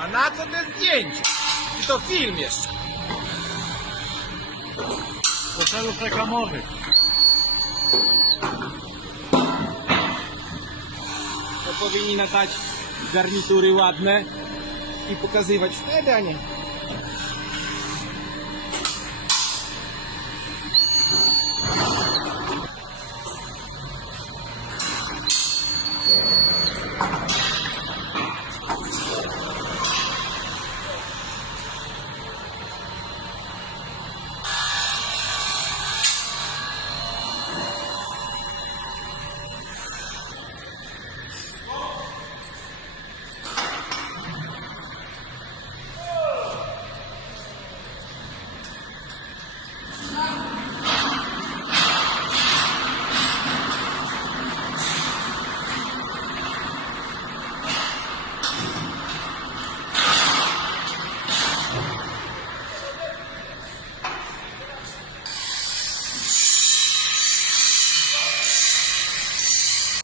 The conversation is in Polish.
A na co te zdjęcie? I to film jeszcze. Do celów reklamowych. To powinni nadać garnitury ładne i pokazywać wtedy, a nie